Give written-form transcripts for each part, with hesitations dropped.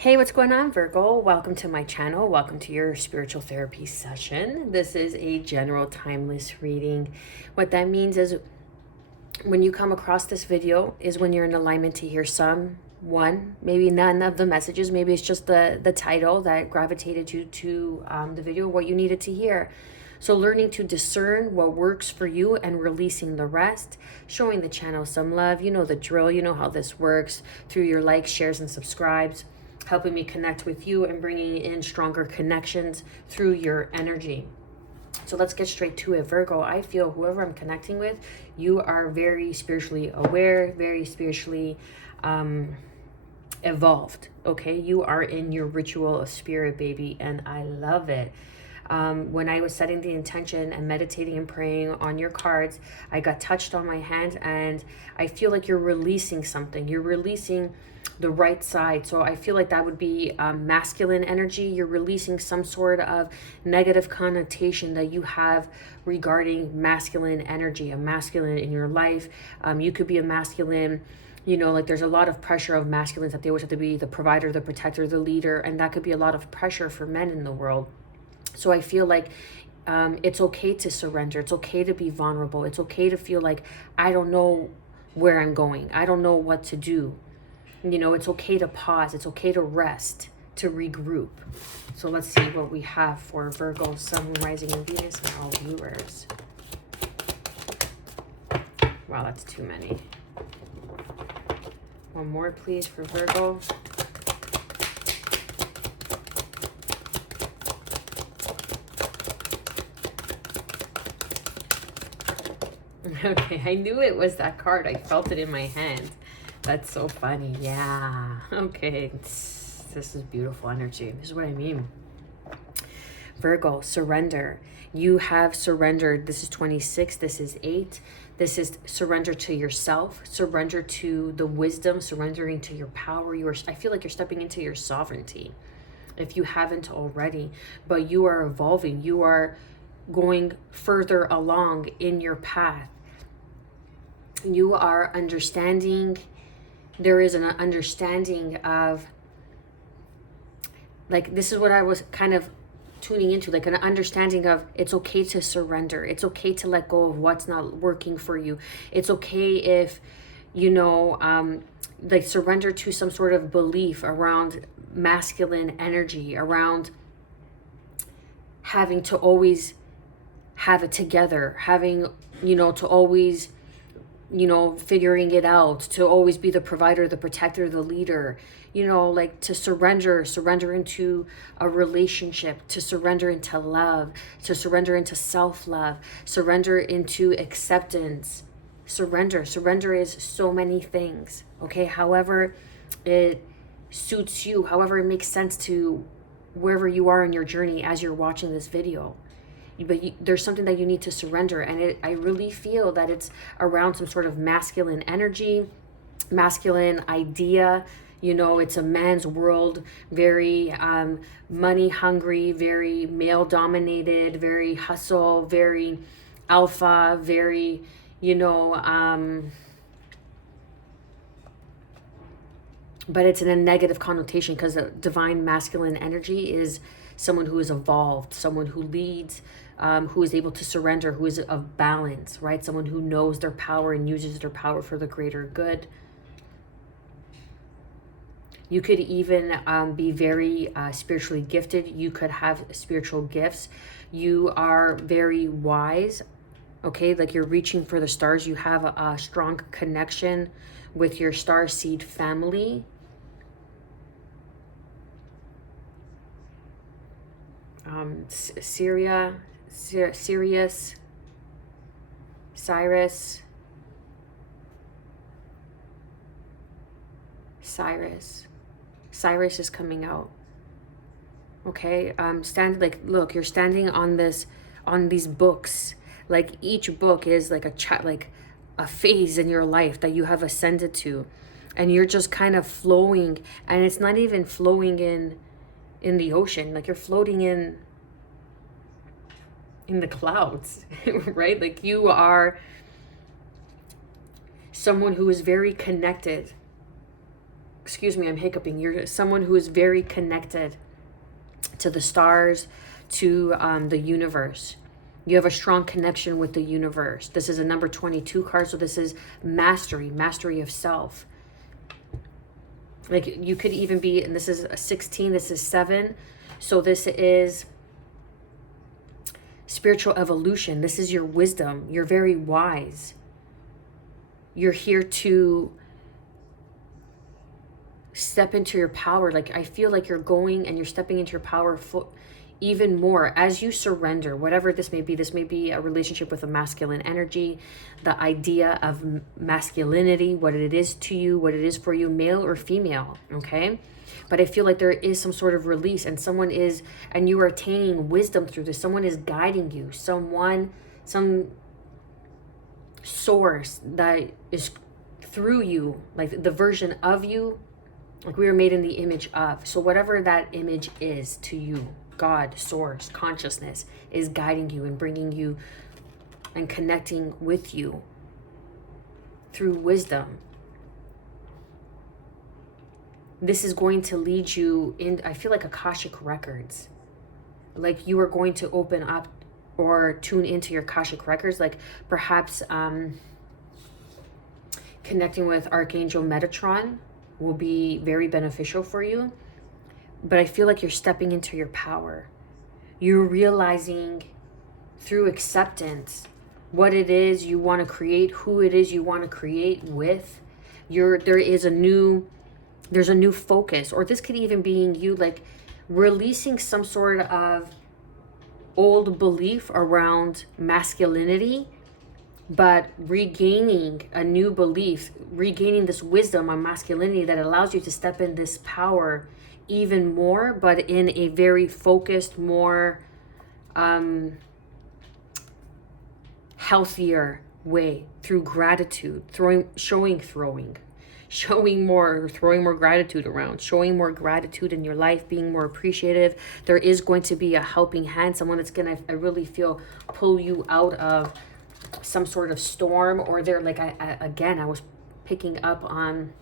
Hey, what's going on, Virgo? Welcome to my channel. Welcome to your spiritual therapy session. This is a general timeless reading. What that means is when you come across this video is when you're in alignment to hear one, maybe none of the messages. Maybe it's just the title that gravitated you to the video, what you needed to hear. So learning to discern what works for you and releasing the rest, showing the channel some love. You know the drill. You know how this works through your likes, shares, and subscribes, helping me connect with you and bringing in stronger connections through your energy. So let's get straight to it, Virgo. I feel whoever I'm connecting with, you are very spiritually aware, very spiritually evolved, okay? You are in your ritual of spirit, baby, and I love it. When I was setting the intention and meditating and praying on your cards, I got touched on my hand, and I feel like you're releasing something. You're releasing the right side. So I feel like that would be masculine energy. You're releasing some sort of negative connotation that you have regarding masculine energy, a masculine in your life. You could be a masculine, you know, like there's a lot of pressure of masculines that they always have to be the provider, the protector, the leader, and that could be a lot of pressure for men in the world. So I feel like it's okay to surrender. It's okay to be vulnerable. It's okay to feel like, I don't know where I'm going. I don't know what to do. You know, it's okay to pause. It's okay to rest, to regroup. So let's see what we have for Virgo, Sun, Moon, Rising, and Venus, and all viewers. Wow, that's too many. One more, please, for Virgo. Okay, I knew it was that card. I felt it in my hand. That's so funny. Yeah. Okay. This is beautiful energy. This is what I mean. Virgo, surrender. You have surrendered. This is 26. This is 8. This is surrender to yourself. Surrender to the wisdom. Surrendering to your power. I feel like you're stepping into your sovereignty, if you haven't already. But you are evolving. You are going further along in your path. You are understanding. There is an understanding of, like, this is what I was kind of tuning into, like an understanding of it's okay to surrender. It's okay to let go of what's not working for you. It's okay if, you know, like surrender to some sort of belief around masculine energy, around having to always have it together, having, you know, to always, you know, figuring it out, to always be the provider, the protector, the leader, you know, like to surrender into a relationship, to surrender into love, to surrender into self-love, surrender into acceptance. Surrender is so many things, okay? However it suits you, however it makes sense to wherever you are in your journey as you're watching this video. But there's something that you need to surrender, and I really feel that it's around some sort of masculine energy, masculine idea. You know, it's a man's world, very money hungry, very male dominated, very hustle, very alpha, very, you know, but it's in a negative connotation, because a divine masculine energy is someone who is evolved, someone who leads, who is able to surrender, who is of balance, right? Someone who knows their power and uses their power for the greater good. You could even be very spiritually gifted. You could have spiritual gifts. You are very wise, okay? Like you're reaching for the stars. You have a strong connection with your star seed family. Sirius, Cyrus is coming out. Okay, look, you're standing on these books. Like each book is like a phase in your life that you have ascended to, and you're just kind of flowing, and it's not even flowing in the ocean, like you're floating in the clouds, right? Like you are someone who is very connected excuse me, I'm hiccuping. You're someone who is very connected to the stars, to the universe. You have a strong connection with the universe. This is a number 22 card, so this is mastery of self. Like you could even be, and this is a 16, this is 7. So this is spiritual evolution. This is your wisdom. You're very wise. You're here to step into your power. Like I feel like you're going and you're stepping into your power even more as you surrender, whatever this may be. This may be a relationship with a masculine energy, the idea of masculinity, what it is to you, what it is for you, male or female, okay? But I feel like there is some sort of release, and someone is, and you are attaining wisdom through this. Someone is guiding you, some source that is through you, like the version of you, like we are made in the image of. So whatever that image is to you, God, source, consciousness is guiding you and bringing you and connecting with you through wisdom. This is going to lead you in, I feel like Akashic records. Like you are going to open up or tune into your Akashic records, like perhaps connecting with Archangel Metatron will be very beneficial for you. But I feel like you're stepping into your power. You're realizing through acceptance what it is you want to create, who it is you want to create with. There's a new focus, or this could even be you like releasing some sort of old belief around masculinity, but regaining a new belief, regaining this wisdom on masculinity that allows you to step in this power even more, but in a very focused, more healthier way, through gratitude, showing more gratitude around, showing more gratitude in your life, being more appreciative. There is going to be a helping hand, someone that's gonna, I really feel, pull you out of some sort of storm, or they're like, I was picking up on,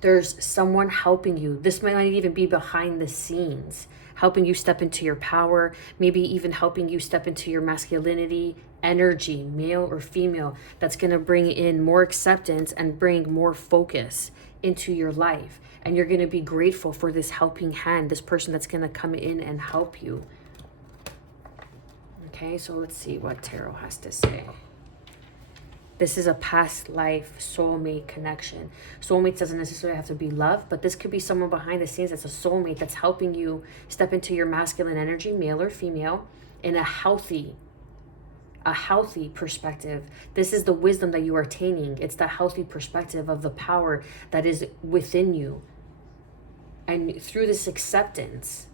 there's someone helping you. This might not even be behind the scenes, helping you step into your power, maybe even helping you step into your masculinity energy, male or female, that's going to bring in more acceptance and bring more focus into your life. And you're going to be grateful for this helping hand, this person that's going to come in and help you. Okay, so let's see what tarot has to say. This is a past life soulmate connection. Soulmate doesn't necessarily have to be love, but this could be someone behind the scenes that's a soulmate that's helping you step into your masculine energy, male or female, in a healthy perspective. This is the wisdom that you are attaining. It's the healthy perspective of the power that is within you. And through this acceptance,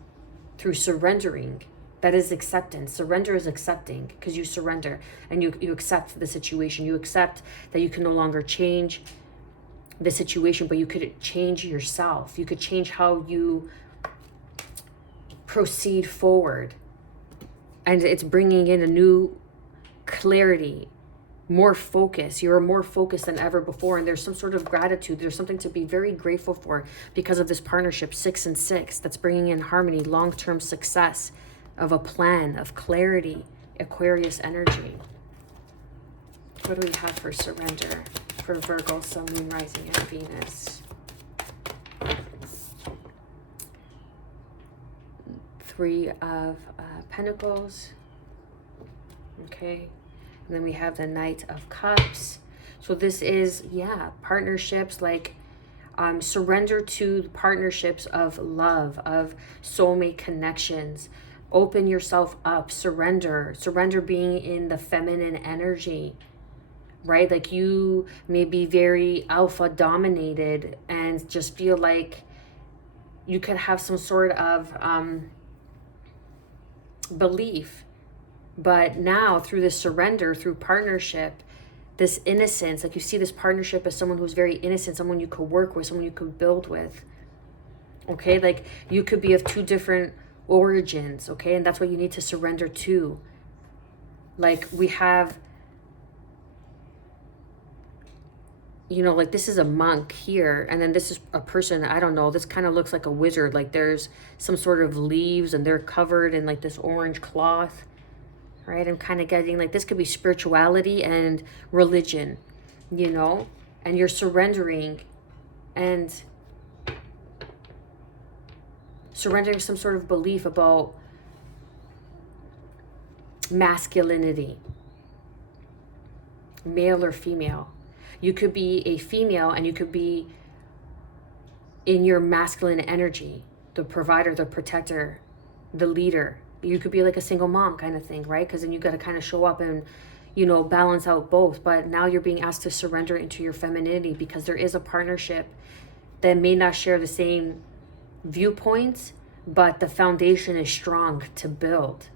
through surrendering, that is acceptance. Surrender is accepting, because you surrender and you accept the situation. You accept that you can no longer change the situation, but you could change yourself. You could change how you proceed forward. And it's bringing in a new clarity, more focus. You're more focused than ever before, and there's some sort of gratitude. There's something to be very grateful for because of this partnership, 6 and 6, that's bringing in harmony, long-term success of a plan, of clarity, Aquarius energy. What do we have for surrender for Virgo, Sun, Moon, Rising, and Venus? 3 of Pentacles. Okay. And then we have the Knight of Cups. So this is, partnerships, like surrender to partnerships of love, of soulmate connections. Open yourself up, surrender being in the feminine energy, right? Like you may be very alpha dominated and just feel like you could have some sort of belief. But now through this surrender, through partnership, this innocence, like you see this partnership as someone who's very innocent, someone you could work with, someone you could build with. Okay, like you could be of 2 different origins, okay, and that's what you need to surrender to. Like we have you know, like this is a monk here, and then this is a person, I don't know, this kind of looks like a wizard. Like there's some sort of leaves and they're covered in like this orange cloth, right? I'm kind of getting like this could be spirituality and religion, you know, and you're surrendering and surrendering some sort of belief about masculinity, male or female. You could be a female and you could be in your masculine energy, the provider, the protector, the leader. You could be like a single mom kind of thing, right? Because then you got to kind of show up and, you know, balance out both. But now you're being asked to surrender into your femininity because there is a partnership that may not share the same viewpoints, but the foundation is strong to build.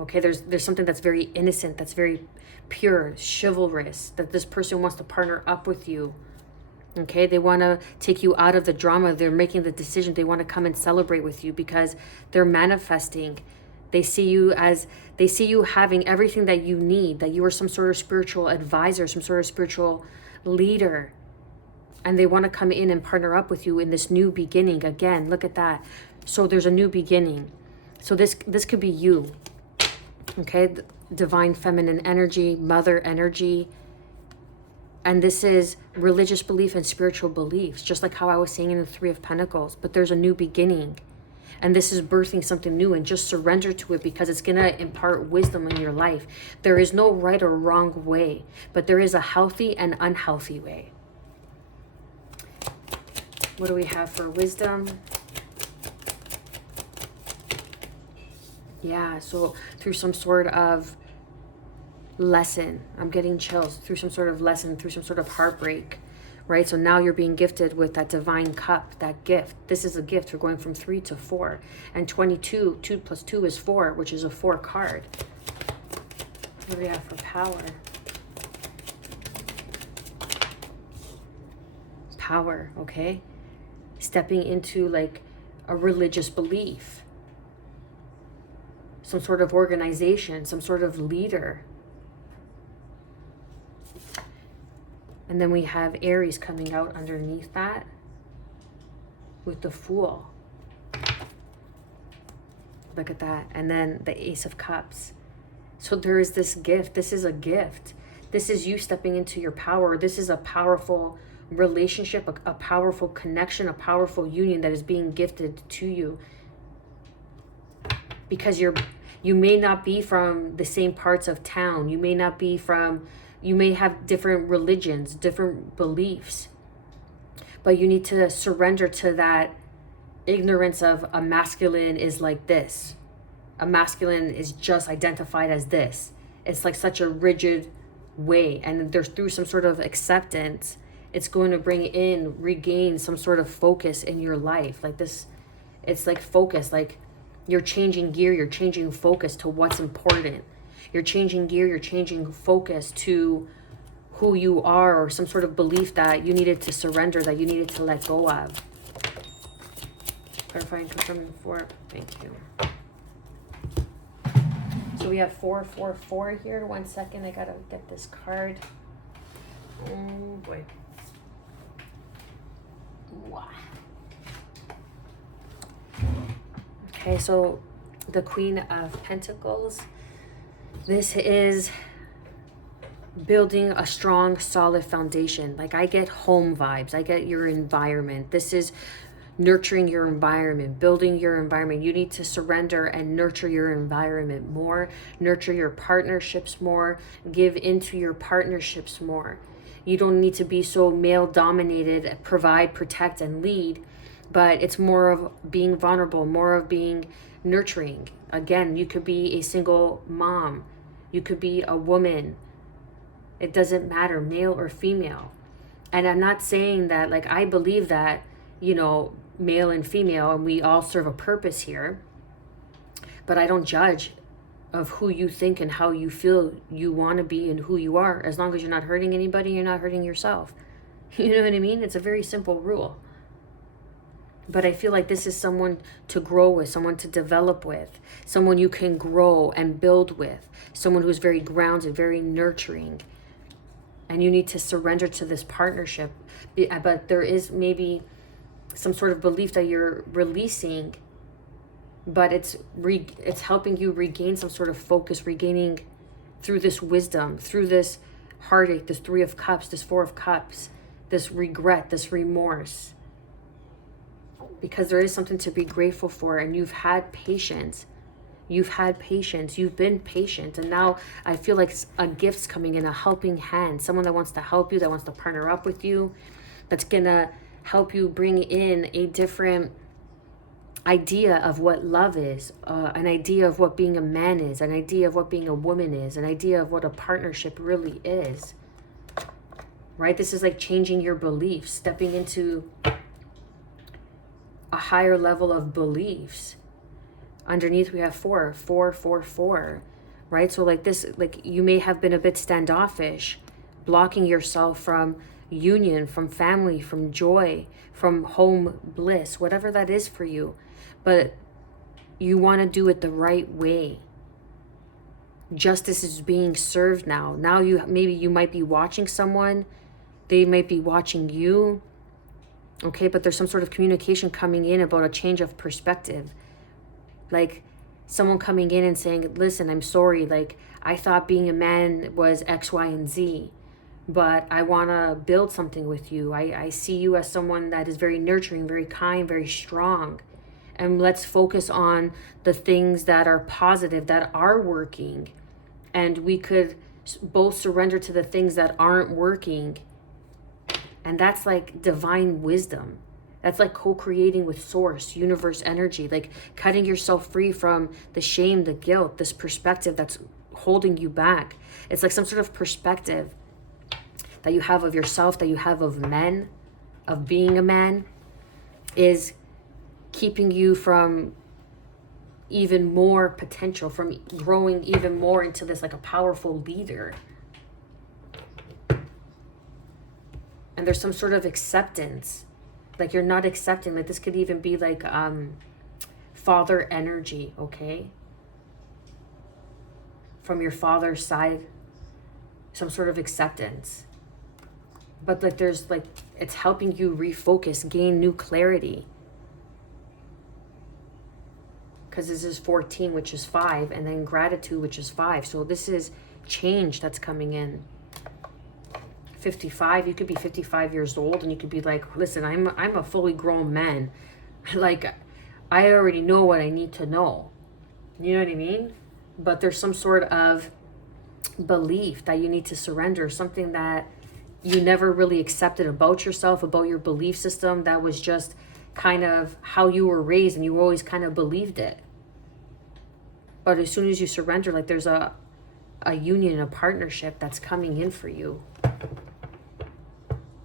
Okay, there's something that's very innocent, that's very pure, chivalrous, that this person wants to partner up with you. Okay, they want to take you out of the drama. They're making the decision. They want to come and celebrate with you because they're manifesting. They see you having everything that you need, that you are some sort of spiritual advisor, some sort of spiritual leader. And they want to come in and partner up with you in this new beginning. Again, look at that. So there's a new beginning. So this could be you. Okay, divine feminine energy, mother energy. And this is religious belief and spiritual beliefs, just like how I was saying in the Three of Pentacles. But there's a new beginning. And this is birthing something new, and just surrender to it because it's going to impart wisdom in your life. There is no right or wrong way, but there is a healthy and unhealthy way. What do we have for wisdom? Yeah, so through some sort of lesson, I'm getting chills, through some sort of lesson, through some sort of heartbreak, right? So now you're being gifted with that divine cup, that gift. This is a gift. We're going from 3 to 4. And 22, 2 plus 2 is 4, which is a 4 card. What do we have for power? Power, okay? Stepping into like a religious belief. Some sort of organization, some sort of leader. And then we have Aries coming out underneath that with the Fool. Look at that. And then the Ace of Cups. So there is this gift. This is a gift. This is you stepping into your power. This is a powerful relationship, a powerful connection, a powerful union that is being gifted to you. Because you may not be from the same parts of town. You may not be from, you may have different religions, different beliefs. But you need to surrender to that ignorance of a masculine is like this. A masculine is just identified as this. It's like such a rigid way. And there's through some sort of acceptance, it's going to regain some sort of focus in your life. Like this, it's like focus, like you're changing gear, you're changing focus to what's important. You're changing gear, you're changing focus to who you are, or some sort of belief that you needed to surrender, that you needed to let go of. Clarifying, confirming 4. Thank you. So we have 4, 4, 4 here. 1 second, I gotta get this card. Oh boy. Wow. Okay, so the Queen of Pentacles. This is building a strong, solid foundation. Like I get home vibes. I get your environment. This is nurturing your environment, building your environment. You need to surrender and nurture your environment more, nurture your partnerships more, give into your partnerships more. You don't need to be so male dominated, provide, protect, and lead, but it's more of being vulnerable, more of being nurturing. Again, you could be a single mom. You could be a woman. It doesn't matter, male or female. And I'm not saying that, like, I believe that, you know, male and female, and we all serve a purpose here. But I don't judge of who you think and how you feel you want to be and who you are. As long as you're not hurting anybody, you're not hurting yourself. You know what I mean? It's a very simple rule. But I feel like this is someone to grow with, someone to develop with, someone you can grow and build with, someone who's very grounded, very nurturing, and you need to surrender to this partnership. But there is maybe some sort of belief that you're releasing, but it's helping you regain some sort of focus, regaining through this wisdom, through this heartache, this 3 of Cups, this 4 of Cups, this regret, this remorse. Because there is something to be grateful for, and you've had patience. You've been patient, and now I feel like a gift's coming in, a helping hand, someone that wants to help you, that wants to partner up with you, that's gonna help you bring in a different idea of what love is, an idea of what being a man is, an idea of what being a woman is, an idea of what a partnership really is, right? This is like changing your beliefs, stepping into a higher level of beliefs. Underneath we have 4, 4, 4, 4, right? So like this, like you may have been a bit standoffish, blocking yourself from union, from family, from joy, from home bliss, whatever that is for you. But you want to do it the right way. Justice is being served now. Now you might be watching someone, they might be watching you. Okay, but there's some sort of communication coming in about a change of perspective. Like someone coming in and saying, listen, I'm sorry. Like I thought being a man was X, Y, and Z, but I want to build something with you. I see you as someone that is very nurturing, very kind, very strong. And let's focus on the things that are positive, that are working. And we could both surrender to the things that aren't working. And that's like divine wisdom. That's like co-creating with source, universe energy, like cutting yourself free from the shame, the guilt, this perspective that's holding you back. It's like some sort of perspective that you have of yourself, that you have of men, of being a man, is keeping you from even more potential, from growing even more into this like a powerful leader. And there's some sort of acceptance. Like you're not accepting, like this could even be like father energy, okay? From your father's side, some sort of acceptance. But like there's like, it's helping you refocus, gain new clarity. Because this is 14, which is 5, and then gratitude, which is 5. So this is change that's coming in. 55, you could be 55 years old and you could be like, listen, I'm a fully grown man. Like I already know what I need to know. You know what I mean? But there's some sort of belief that you need to surrender, something that you never really accepted about yourself, about your belief system, that was just kind of how you were raised and you always kind of believed it. But as soon as you surrender, like there's a union, a partnership that's coming in for you.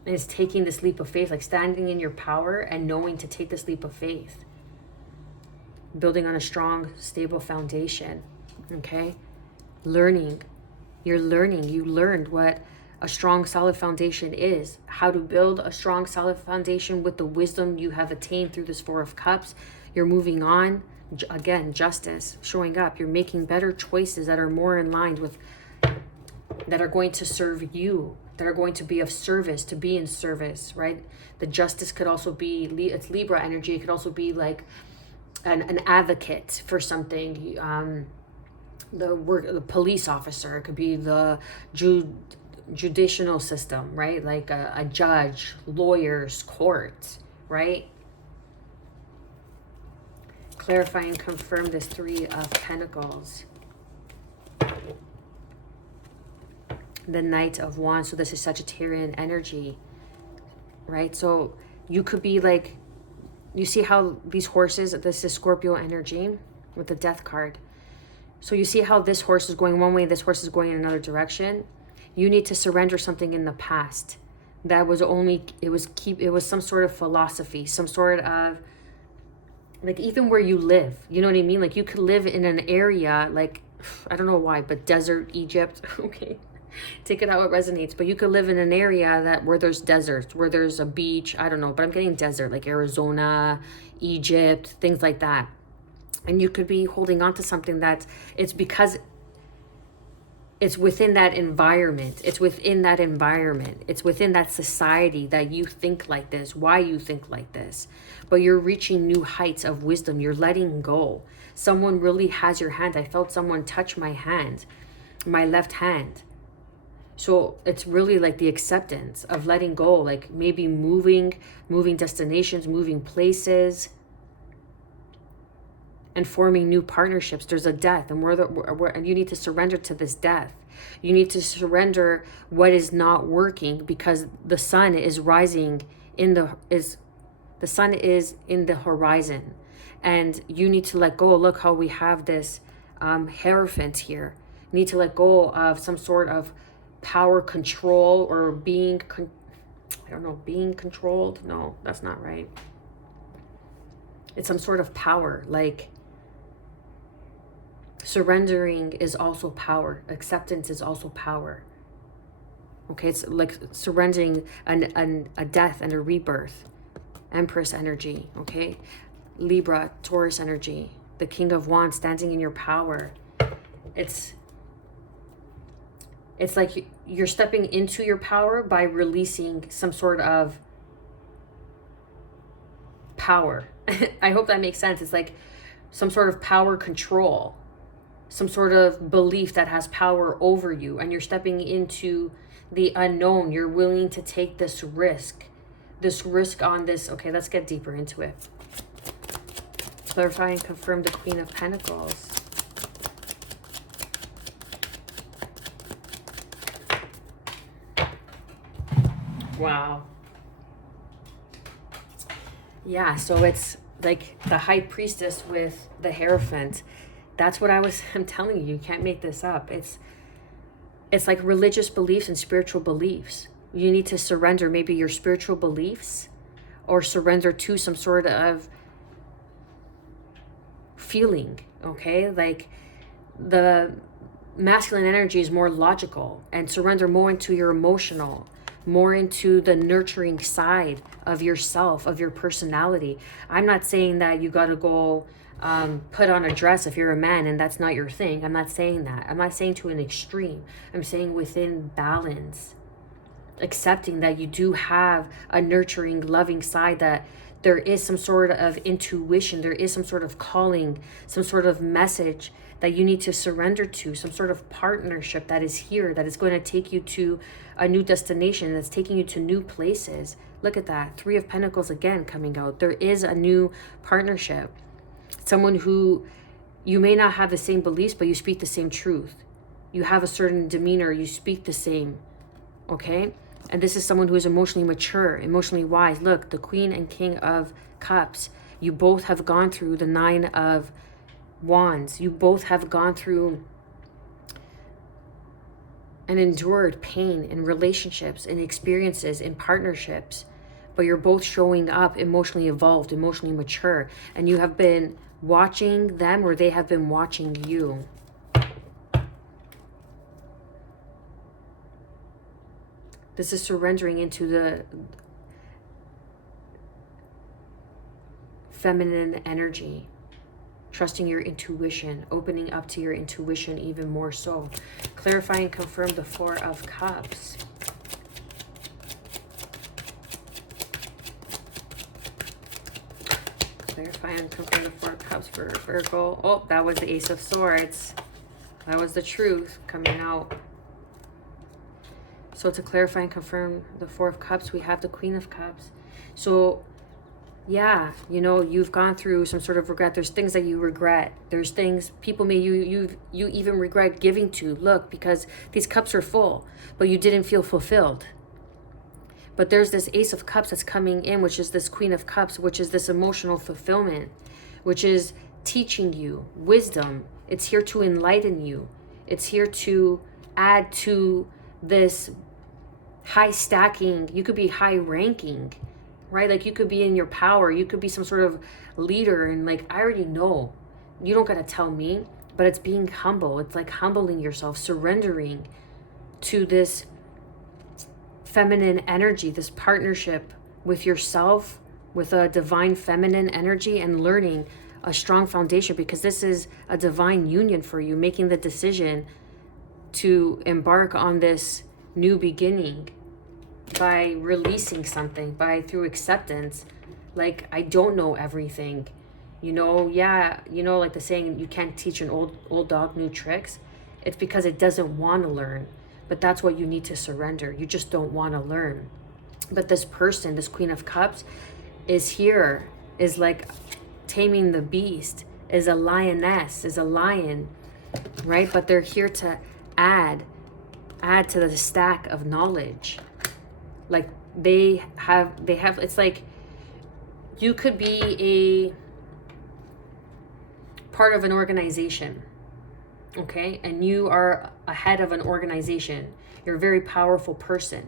And it's taking this leap of faith, like standing in your power and knowing to take this leap of faith. Building on a strong, stable foundation, okay? Learning. You're learning. You learned what a strong, solid foundation is. How to build a strong, solid foundation with the wisdom you have attained through this 4 of Cups. You're moving on. Again, justice showing up. You're making better choices that are more in line with, that are going to serve you, that are going to be of service, to be in service, right? The justice could also be, it's Libra energy. It could also be like an advocate for something. The police officer. It could be the judicial system, right? Like a judge, lawyers, court, right? Clarify and confirm this 3 of Pentacles. The Knight of Wands. So this is Sagittarian energy, right? So you could be like, you see how these horses, this is Scorpio energy with the Death card. So you see how this horse is going one way, this horse is going in another direction. You need to surrender something in the past that was only, it was some sort of philosophy, some sort of, like even where you live, you know what I mean? Like you could live in an area like, I don't know why, but desert Egypt, okay. Take it how it resonates. But you could live in an area where there's deserts, where there's a beach, I don't know, but I'm getting desert, like Arizona, Egypt, things like that. And you could be holding on to something it's because it's within that environment. It's within that environment. It's within that society that you think like this, why you think like this. But you're reaching new heights of wisdom. You're letting go. Someone really has your hand. I felt someone touch my hand, my left hand. So it's really like the acceptance of letting go, like maybe moving destinations, moving places, and forming new partnerships. There's a death, and and you need to surrender to this death. You need to surrender what is not working, because the sun is rising the sun is in the horizon, and you need to let go. Look how we have this Hierophant here. You need to let go of some sort of power control, or being controlled. No, that's not right. It's some sort of power. Like, surrendering is also power. Acceptance is also power. Okay, it's like surrendering a death and a rebirth. Empress energy, okay? Libra, Taurus energy. The King of Wands, standing in your power. It's like you're stepping into your power by releasing some sort of power. I hope that makes sense. It's like some sort of power control, some sort of belief that has power over you, and you're stepping into the unknown. You're willing to take this risk on this. Okay, let's get deeper into it. Clarify and confirm the Queen of Pentacles. Wow. Yeah, so it's like the High Priestess with the Hierophant. That's what I'm telling you. You can't make this up. It's like religious beliefs and spiritual beliefs. You need to surrender maybe your spiritual beliefs, or surrender to some sort of feeling, okay? Like the masculine energy is more logical, and surrender more into your emotional, more into the nurturing side of yourself, of your personality. I'm not saying that you got to go put on a dress if you're a man and that's not your thing. I'm not saying that. I'm not saying to an extreme. I'm saying within balance, accepting that you do have a nurturing, loving side, that there is some sort of intuition, there is some sort of calling, some sort of message that you need to surrender to, some sort of partnership that is here, that is going to take you to a new destination, that's taking you to new places. Look at that. 3 of Pentacles again coming out. There is a new partnership. Someone who you may not have the same beliefs, but you speak the same truth. You have a certain demeanor, you speak the same, okay? And this is someone who is emotionally mature, emotionally wise. Look, the Queen and King of Cups. You both have gone through the 9 of Wands. You both have gone through and endured pain in relationships, in experiences, in partnerships. But you're both showing up emotionally evolved, emotionally mature. And you have been watching them, or they have been watching you. This is surrendering into the feminine energy, trusting your intuition, opening up to your intuition even more so. Clarify and confirm the 4 of Cups. Clarify and confirm the 4 of Cups for Virgo. Oh, that was the Ace of Swords. That was the truth coming out. So to clarify and confirm the 4 of Cups, we have the Queen of Cups. So yeah, you know, you've gone through some sort of regret. There's things that you regret. There's things people may you even regret giving to. Look, because these cups are full, but you didn't feel fulfilled. But there's this Ace of Cups that's coming in, which is this Queen of Cups, which is this emotional fulfillment, which is teaching you wisdom. It's here to enlighten you. It's here to add to this high stacking. You could be high ranking, right? Like you could be in your power. You could be some sort of leader, and like, I already know. You don't gotta tell me, but it's being humble. It's like humbling yourself, surrendering to this feminine energy, this partnership with yourself, with a divine feminine energy, and learning a strong foundation, because this is a divine union for you, making the decision to embark on this new beginning by releasing something, through acceptance. Like, I don't know everything. Yeah, like the saying, you can't teach an old dog new tricks. It's because it doesn't want to learn. But that's what you need to surrender. You just don't want to learn. But this person, this Queen of Cups, is like taming the beast, is a lioness, is a lion, right? But they're here to add to the stack of knowledge. Like they have, it's like you could be a part of an organization, okay? And you are a head of an organization. You're a very powerful person,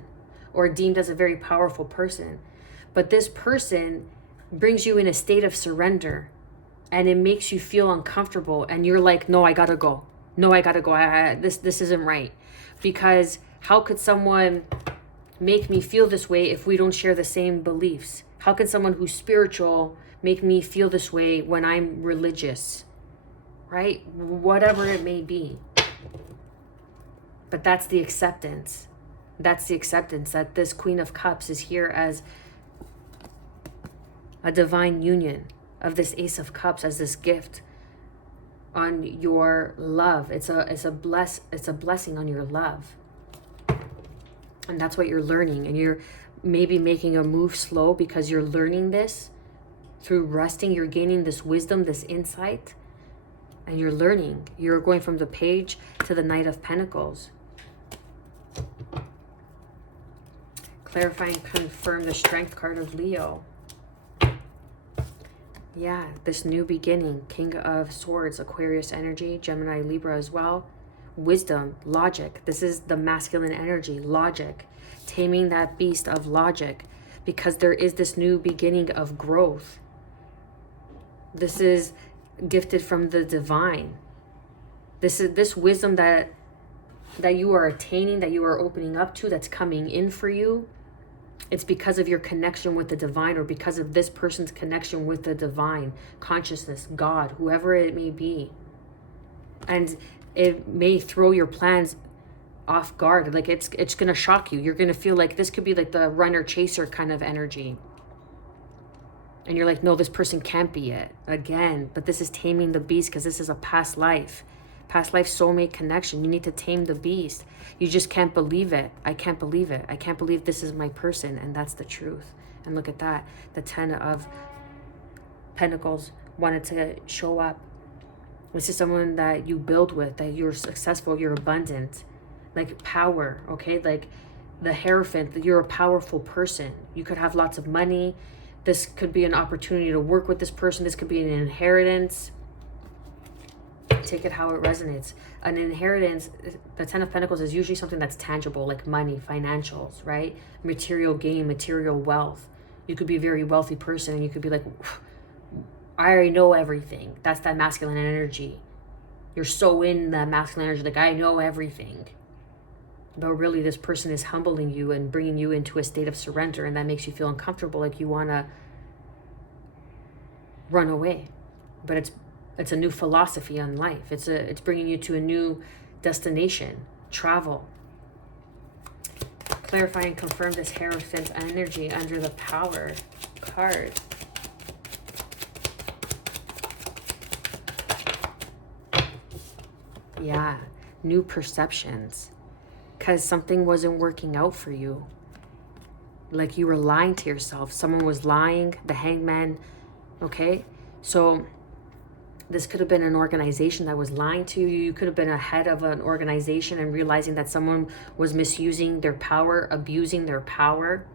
or deemed as a very powerful person. But this person brings you in a state of surrender, and it makes you feel uncomfortable, and you're like, no, I gotta go. No, I gotta go. This isn't right. Because how could someone make me feel this way if we don't share the same beliefs? How can someone who's spiritual make me feel this way when I'm religious? Right? Whatever it may be. But that's the acceptance. That's the acceptance that this Queen of Cups is here as a divine union of this Ace of Cups, as this gift on your love. It's a blessing on your love. And that's what you're learning. And you're maybe making a move slow because you're learning this through resting. You're gaining this wisdom, this insight, and you're learning. You're going from the Page to the Knight of Pentacles. Clarify and confirm the Strength card of Leo. Yeah, this new beginning. King of Swords, Aquarius energy, Gemini, Libra as well. Wisdom, logic. This is the masculine energy, logic. Taming that beast of logic, because there is this new beginning of growth. This is gifted from the divine. This is this wisdom that you are attaining, that you are opening up to, that's coming in for you. It's because of your connection with the divine, or because of this person's connection with the divine, consciousness, God, whoever it may be. And it may throw your plans off guard. Like it's going to shock you. You're going to feel like this could be like the runner chaser kind of energy. And you're like, no, this person can't be it again. But this is taming the beast, because this is a past life soulmate connection. You need to tame the beast. You just can't believe it. I can't believe it. I can't believe this is my person. And that's the truth. And look at that. The 10 of Pentacles wanted to show up. This is someone that you build with, that you're successful, you're abundant. Like power, okay? Like the Hierophant, that you're a powerful person. You could have lots of money. This could be an opportunity to work with this person. This could be an inheritance. Take it how it resonates. An inheritance, the 10 of Pentacles, is usually something that's tangible, like money, financials, right? Material gain, material wealth. You could be a very wealthy person, and you could be like, I already know everything. That's that masculine energy. You're so in that masculine energy, like I know everything. But really, this person is humbling you and bringing you into a state of surrender, and that makes you feel uncomfortable, like you want to run away. But it's a new philosophy on life. It's bringing you to a new destination, travel. Clarify and confirm this Hierophant energy under the Power card. Yeah, new perceptions. Because something wasn't working out for you. Like you were lying to yourself. Someone was lying, the Hangman, okay? So this could have been an organization that was lying to you. You could have been a head of an organization and realizing that someone was misusing their power, abusing their power.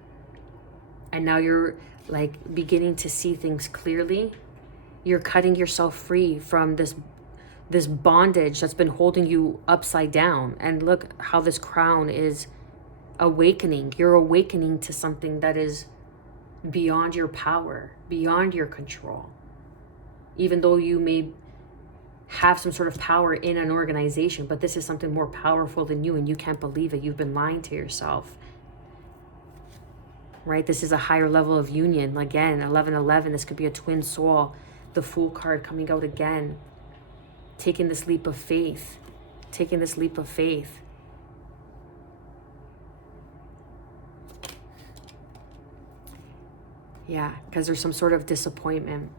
And now you're like beginning to see things clearly. You're cutting yourself free from this bondage that's been holding you upside down. And look how this crown is awakening. You're awakening to something that is beyond your power, beyond your control. Even though you may have some sort of power in an organization, but this is something more powerful than you, and you can't believe it. You've been lying to yourself, right? This is a higher level of union. Again, 1111, this could be a twin soul. The Fool card coming out again. Taking this leap of faith. taking this leap of faith. Yeah, because there's some sort of disappointment.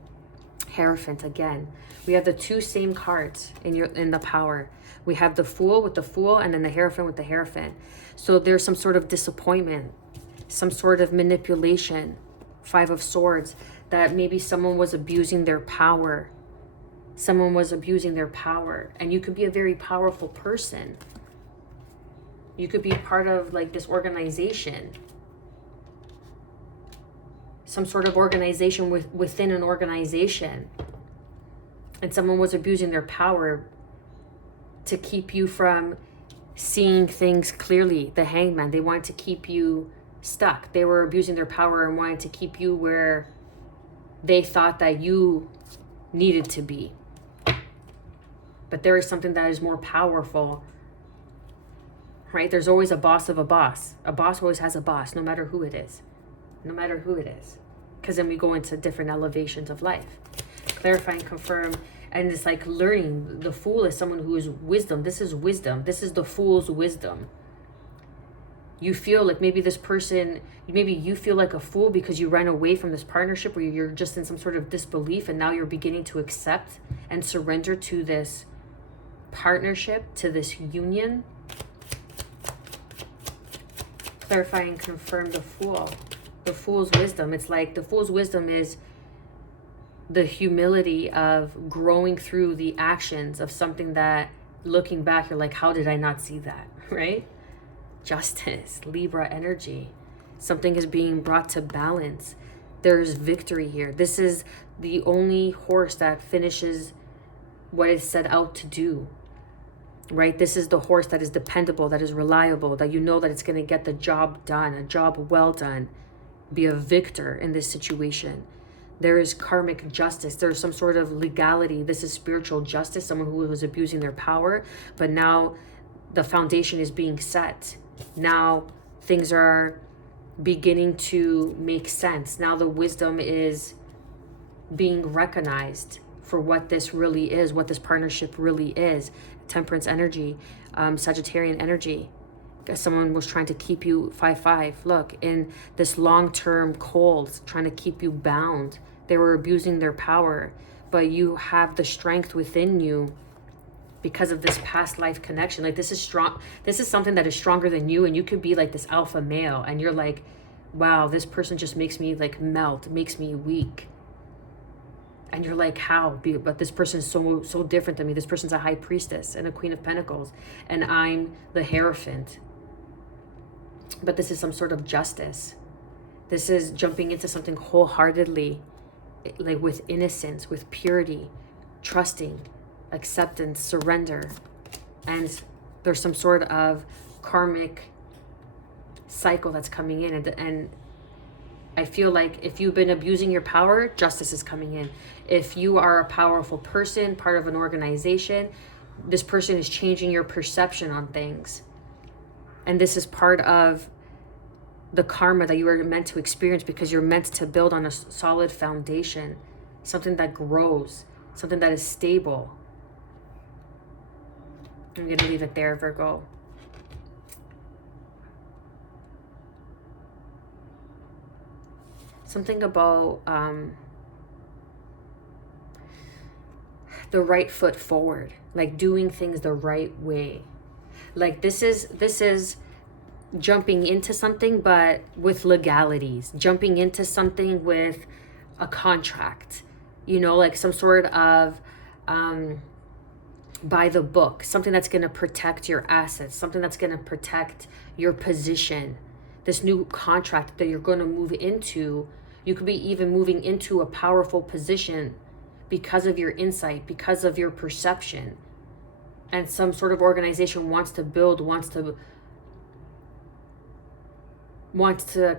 Hierophant again. We have the two same cards in the power. We have the Fool with the Fool, and then the Hierophant with the Hierophant. So there's some sort of disappointment, some sort of manipulation. Five of Swords, that maybe someone was abusing their power. Someone was abusing their power. And you could be a very powerful person. You could be part of like this organization. Some sort of organization within an organization. And someone was abusing their power to keep you from seeing things clearly. The Hangman, they wanted to keep you stuck. They were abusing their power and wanted to keep you where they thought that you needed to be. But there is something that is more powerful, right? There's always a boss of a boss. A boss always has a boss, no matter who it is. No matter who it is. Because then we go into different elevations of life. Clarify and confirm. And it's like learning. The Fool is someone who is wisdom. This is wisdom. This is the Fool's wisdom. You feel like maybe this person, maybe you feel like a fool because you ran away from this partnership, where you're just in some sort of disbelief, and now you're beginning to accept and surrender to this partnership, to this union. Clarify and confirm the Fool. The Fool's wisdom. It's like the Fool's wisdom is the humility of growing through the actions of something that, looking back, you're like, how did I not see that, right? Justice, Libra energy. Something is being brought to balance. There's victory here. This is the only horse that finishes what it set out to do, right? This is the horse that is dependable, that is reliable, that you know that it's going to get the job done, a job well done. Be a victor in this situation. There is karmic justice. There's some sort of legality. This is spiritual justice, someone who was abusing their power, but now the foundation is being set. Now things are beginning to make sense. Now the wisdom is being recognized for what this really is, what this partnership really is. Temperance energy, Sagittarian energy. Someone was trying to keep you 5-5. Look, in this long-term cold, trying to keep you bound. They were abusing their power, but you have the strength within you because of this past life connection. Like, this is strong. This is something that is stronger than you, and you could be like this alpha male, and you're like, wow, this person just makes me like melt, makes me weak. And you're like, how? But this person is so different than me. This person's a high priestess and a Queen of Pentacles, and I'm the Hierophant. But this is some sort of justice. This is jumping into something wholeheartedly, like with innocence, with purity, trusting, acceptance, surrender. And there's some sort of karmic cycle that's coming in. And I feel like if you've been abusing your power, justice is coming in. If you are a powerful person, part of an organization, this person is changing your perception on things. And this is part of the karma that you were meant to experience, because you're meant to build on a solid foundation, something that grows, something that is stable. I'm going to leave it there, Virgo. Something about the right foot forward, like doing things the right way. Like this is jumping into something, but with legalities, jumping into something with a contract, you know, like some sort of by the book, something that's going to protect your assets, something that's going to protect your position. This new contract that you're going to move into, you could be even moving into a powerful position because of your insight, because of your perception. And some sort of organization wants to build, wants to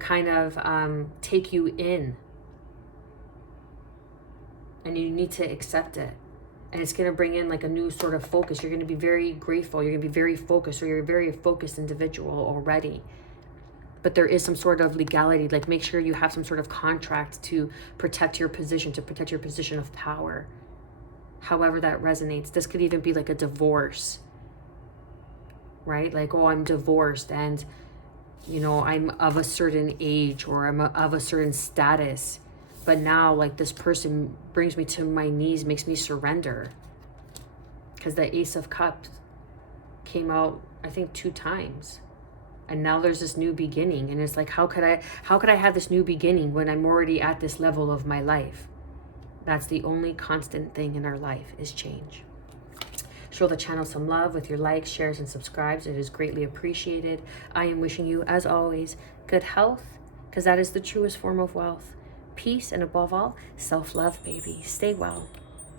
kind of take you in. And you need to accept it. And it's going to bring in like a new sort of focus. You're going to be very grateful. You're going to be very focused, or you're a very focused individual already. But there is some sort of legality. Like, make sure you have some sort of contract to protect your position, to protect your position of power. However that resonates. This could even be like a divorce. right? Like, oh, I'm divorced and, you know, I'm of a certain age, or I'm of a certain status. But now, like, this person brings me to my knees, makes me surrender. Because the Ace of Cups came out, I think, 2 times. And now there's this new beginning. And it's like, how could I have this new beginning when I'm already at this level of my life? That's the only constant thing in our life, is change. Show the channel some love with your likes, shares, and subscribes. It is greatly appreciated. I am wishing you, as always, good health, because that is the truest form of wealth. Peace, and above all, self-love, baby. Stay well.